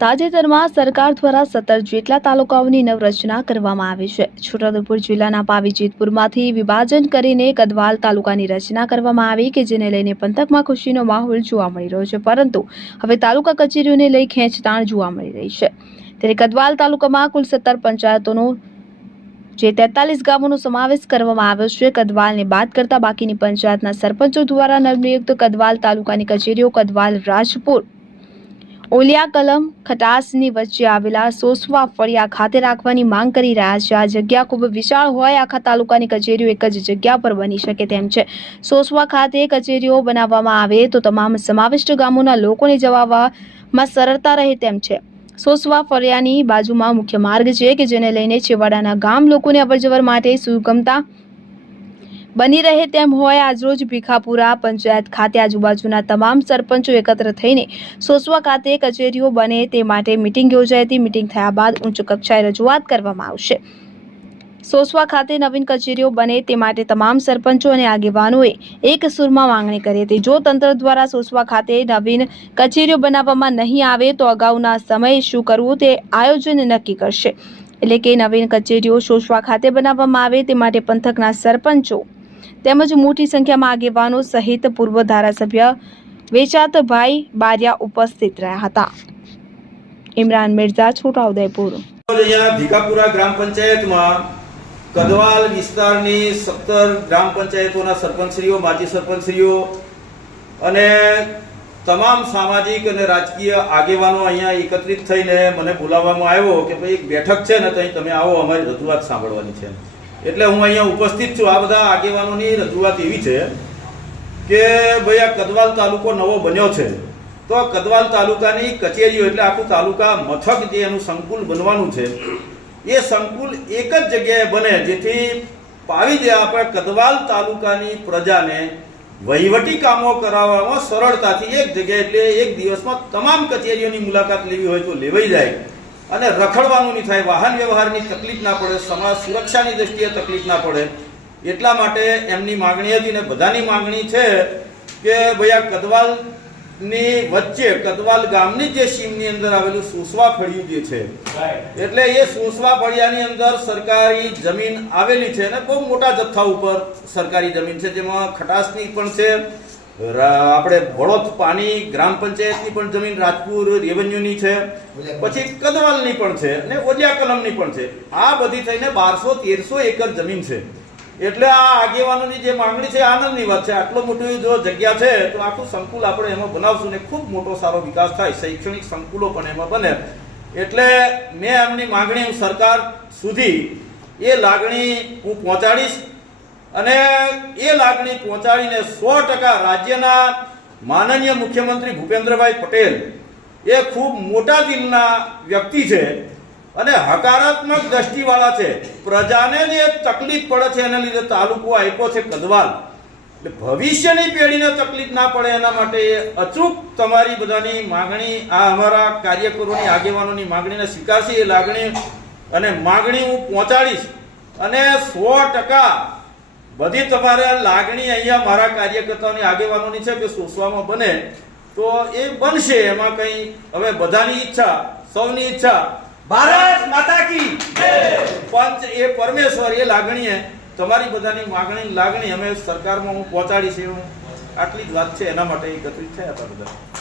તાજેતરમાં સરકાર દ્વારા સત્તર જેટલા તાલુકાઓની નવરચના કરવામાં આવી છે. છોટાઉદેપુર જિલ્લાના પાવીજીતપુરમાંથી વિભાજન કરીને કદવાલ તાલુકાની રચના કરવામાં આવી કે જેને લઈને પંથકમાં ખુશીનો માહોલ જોવા મળી રહ્યો છે. પરંતુ હવે તાલુકા કચેરીઓને લઈ ખેંચતાણ જોવા મળી રહી છે. ત્યારે કદવાલ તાલુકામાં કુલ સત્તર પંચાયતોનો જે તેતાલીસ ગામોનો સમાવેશ કરવામાં આવ્યો છે. કદવાલને બાદ કરતા બાકીની પંચાયતના સરપંચો દ્વારા નવનિયુક્ત કદવાલ તાલુકાની કચેરીઓ કદવાલ રાજપુર ઓલિયા કલમ ખટાસની વચ્ચે આવેલા સોસવા ફળિયા ખાતે રાખવાની માંગ કરી રહ્યા છે. આ જગ્યા ખૂબ વિશાળ હોય આખા તાલુકાની કચેરીઓ એક જ જગ્યા પર બની શકે તેમ છે. સોસવા ખાતે કચેરીઓ બનાવવામાં આવે તો તમામ સમાવિષ્ટ ગામોના લોકોને જવામાં સરળતા રહે તેમ છે. સોસવા ફળિયાની બાજુમાં મુખ્ય માર્ગ છે કે જેને લઈને છેવાડાના ગામ લોકોને અવરજવર માટે સુગમતા બની રહે તેમ હોય આજરોજ ભીખાપુરા પંચાયત ખાતે આજુબાજુના તમામ સરપંચો એકત્ર થઈને સોસવા ખાતે કચેરીઓ બને તે માટે મિટિંગ યોજાઈ હતી. મિટિંગ થયા બાદ ઉચ્ચ કક્ષાએ રજૂઆત કરવામાં આવશે. સોસવા ખાતે નવીન કચેરીઓ બને તે માટે તમામ સરપંચો અને આગેવાનોએ એક સુરમાં માંગણી કરી હતી. જો તંત્ર દ્વારા સોસવા ખાતે નવીન કચેરીઓ બનાવવામાં નહીં આવે તો અગાઉના સમયે શું કરવું તે આયોજન નક્કી કરશે. એટલે કે નવીન કચેરીઓ સોસવા ખાતે બનાવવામાં આવે તે માટે પંથકના સરપંચો તેમજ મોટી સંખ્યામાં આગેવાનો સહિત પૂર્વ ધારાસભ્ય વેચાતભાઈ બારિયા ઉપસ્થિત રહ્યા હતા. ઇમરાન મિર્ઝા છોટાઉદેપુર ભીખાપુરા ગ્રામ પંચાયતમાં કદવાલ વિસ્તારની સત્તર ગ્રામ પંચાયતોના સરપંચશ્રીઓ, માજી સરપંચશ્રીઓ અને તમામ સામાજિક અને રાજકીય આગેવાનો અહીંયા એકત્રિત થઈને મને બોલાવવામાં આવ્યો કે ભાઈ એક બેઠક છે ને તો તમે આવો, અમારી રજૂઆત સાંભળવાની છે. એટલે હું અહીંયા ઉપસ્થિત છું. આ બધા આગેવાનોની રજૂઆત એવી છે કે ભાઈ, આ કદવાલ તાલુકો નવો બન્યો છે. તો કદવાલ તાલુકાની કચેરીઓ એટલે આખું તાલુકા મથક જે એનું સંકુલ બનવાનું છે, એ સંકુલ એક જ જગ્યાએ બને જેથી પાવી દે આપણે કદવાલ તાલુકાની પ્રજાને વહીવટી કામો કરાવવામાં સરળતાથી એક જગ્યાએ એટલે એક દિવસમાં તમામ કચેરીઓની મુલાકાત લેવી હોય તો લેવાઈ જાય. અને રખડવાનું નહીં થાય વાહન વ્યવહારની તકલીફ ના પડે સમાજ સુરક્ષાની દ્રષ્ટિએ તકલીફ ના પડે એટલા માટે એમની માંગણી હતી ને બધાની માંગણી છે કે ભાઈ આ કદવાલની વચ્ચે કદવાલ ગામની જે સીમની અંદર આવેલું સુસવા ફળિયું જે છે એટલે એ સુસવા ફળિયાની અંદર સરકારી જમીન આવેલી છે અને બહુ મોટા જથ્થા ઉપર સરકારી જમીન છે જેમાં ખટાસની પણ છે આપણે વડોદ પાણી ગ્રામ પંચાયતની પણ જમીન રાજપુર રેવન્યુની છે. પછી કદવાલની પણ છે અને ઓલિયા કલમની પણ છે. આ બધી થઈને બારસો તેરસો એકર જમીન છે. એટલે આ આગેવાનોની જે માંગણી છે આનંદની વાત છે. આટલો મોટી જો જગ્યા છે તો આખું સંકુલ આપણે એમાં બનાવશું ને ખૂબ મોટો સારો વિકાસ થાય. શૈક્ષણિક સંકુલો પણ એમાં બને. એટલે મેં એમની માંગણી સરકાર સુધી. એ લાગણી હું પહોંચાડીશ. અને એ લાગણી પહોંચાડીને સો ટકા રાજ્યના માનનીય મુખ્યમંત્રી ભૂપેન્દ્રભાઈ પટેલ એ ખૂબ મોટા દિલના વ્યક્તિ છે અને હકારાત્મક દ્રષ્ટિવાળા છે. પ્રજાને જે તકલીફ પડે છે એના લીધે તાલુકો આપ્યો છે કદવાલ. ભવિષ્યની પેઢીને તકલીફ ના પડે એના માટે અચૂક તમારી બધાની માગણી, આ અમારા કાર્યકરોની આગેવાનોની માગણીને સ્વીકારશે એ લાગણી અને માગણી હું પહોંચાડીશ. અને સો ટકા બધી તમારે લાગણી અહીંયા મારા કાર્યકર્તાઓની આગેવાનોની છે કે સોસવામાં બને, તો એ બનશે, એમાં કંઈ હવે બધાની ઈચ્છા, સૌની ઈચ્છા. ભારત માતા કી પંચ એ પરમેશ્વર, એ લાગણીએ. તમારી બધાની માગણી લાગણી અમે સરકારમાં હું પહોંચાડી છે આટલી જ વાત છે, એના માટે એકત્રિત થયા હતા બધા.